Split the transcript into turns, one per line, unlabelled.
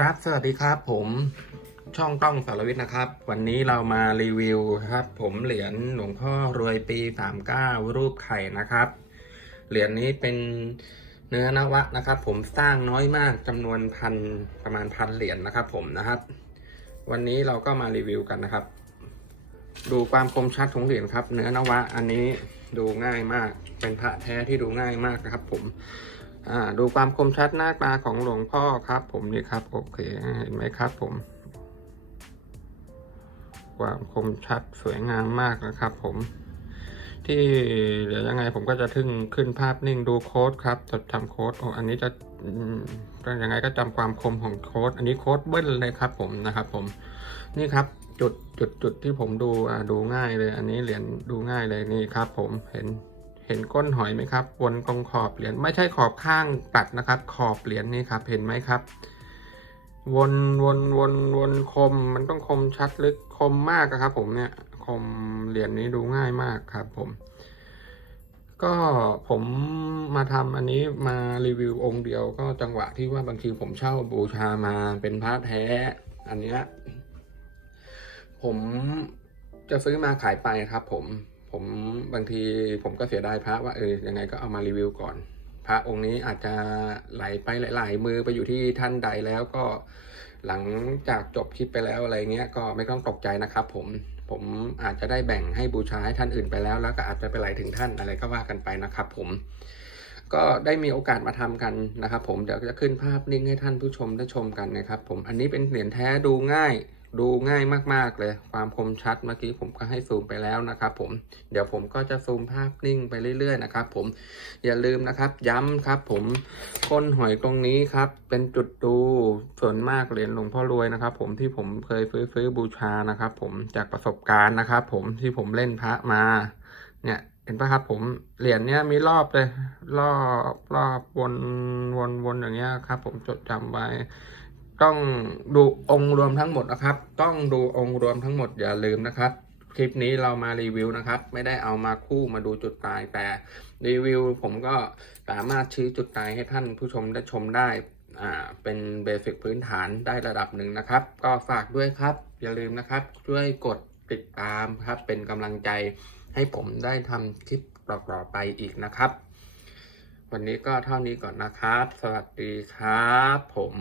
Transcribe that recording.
ครับ สวัสดีครับผมช่องต้องสารวิทย์นะครับ วันนี้เรามารีวิวครับ ผมเหรียญหลวงพ่อรวยปี 39 รูปไข่นะครับ เหรียญนี้เป็นเนื้อนวะนะครับ ผมสร้างน้อยมากจำนวนพันประมาณพันเหรียญนะครับ ผมนะครับ วันนี้เราก็มารีวิวกันนะครับ ดูความคมชัดของเหรียญครับ เนื้อนวะอันนี้ดูง่ายมาก เป็นพระแท้ที่ดูง่ายมากนะครับ ผม อ่าดูความคมชัดหน้าตาของหลวงพ่อครับ ผมนี่ครับโอเคเห็นไหมครับผม ความคมชัดสวยงามมากนะครับ ผม ที่เดี๋ยวยังไงผมก็จะทึ่งขึ้นภาพนิ่งดูโค้ดครับจดจำโค้ดโอ้อันนี้จะก็ยังไงก็จำความคมของโค้ดอันนี้โค้ดเบิ้ลเลยครับ ผมนะครับ ผมนี่ครับจุดจุดจุดที่ผมดูอ่าดูง่ายเลย อันนี้เหรียญดูง่ายเลยนี่ครับ ผมเห็น เห็นก้นหอยไหมครับ วนตรงขอบเหรียญไม่ใช่ขอบข้างตัดนะครับ ขอบเหรียญนี่ครับ เห็นไหมครับ วนวนวนวนคมมันต้องคมชัดลึกคมมากครับ ผมเนี่ยคมเหรียญนี้ดูง่ายมากครับผม ก็ผมมาทำอันนี้มารีวิวองค์เดียวก็จังหวะที่ว่าบางทีผมเช่าบูชามาเป็นพระแท้ อันเนี้ยผมจะซื้อมาขายไปครับผม ผมบางทีผมก็เสียดายพระว่าเออยังไงก็เอามารีวิวก่อน พระองค์นี้อาจจะไหลไปหลาย ๆ มือไปอยู่ที่ท่านใดแล้วก็หลังจากจบคลิปไปแล้วอะไรเงี้ยก็ไม่ต้องตกใจนะครับผมผมอาจจะได้แบ่งให้บูชาให้ท่านอื่นไปแล้ว แล้วก็อาจจะไปไหลถึงท่านอะไรก็ว่ากันไปนะครับ ผม ก็ได้มีโอกาสมาทำกันนะครับ ผมเดี๋ยวจะขึ้นภาพนิ่งให้ท่านผู้ชมได้ชมกันนะครับ ผมอันนี้เป็นเหรียญแท้ดูง่าย ดูง่ายมาก ๆ เลย ความคมชัดเมื่อกี้ผมก็ให้ซูมไปแล้วนะครับผมเดี๋ยวผมก็จะซูมภาพนิ่งไปเรื่อย ๆ นะครับผมอย่าลืมนะครับย้ำครับ ผมก้นหอยตรงนี้ครับ เป็นจุดดูส่วนมากเหรียญหลวงพ่อรวยนะครับ ผมที่ผมเคยซื้อซื้อบูชานะครับ ผมจากประสบการณ์นะครับ ผมที่ผมเล่นพระมา เนี่ยเห็นปะครับผมเหรียญเนี้ยมีรอบเลย รอบรอบวนวนวนอย่างเงี้ยครับ ผมจดจำไว้ ต้องดูองค์รวมทั้งหมดนะครับ ต้องดูองค์รวมทั้งหมดอย่าลืมนะครับ คลิปนี้เรามารีวิวนะครับ ไม่ได้เอามาคู่มาดูจุดตายแต่รีวิวผมก็สามารถชี้จุดตายให้ท่านผู้ชมได้ชมได้อ่าเป็นเบสิกพื้นฐานได้ระดับหนึ่งนะครับ ก็ฝากด้วยครับ อย่าลืมนะครับ ช่วยกดติดตามครับ เป็นกำลังใจให้ผมได้ทำคลิปต่อๆไปอีกนะครับ วันนี้ก็เท่านี้ก่อนนะครับ สวัสดีครับผม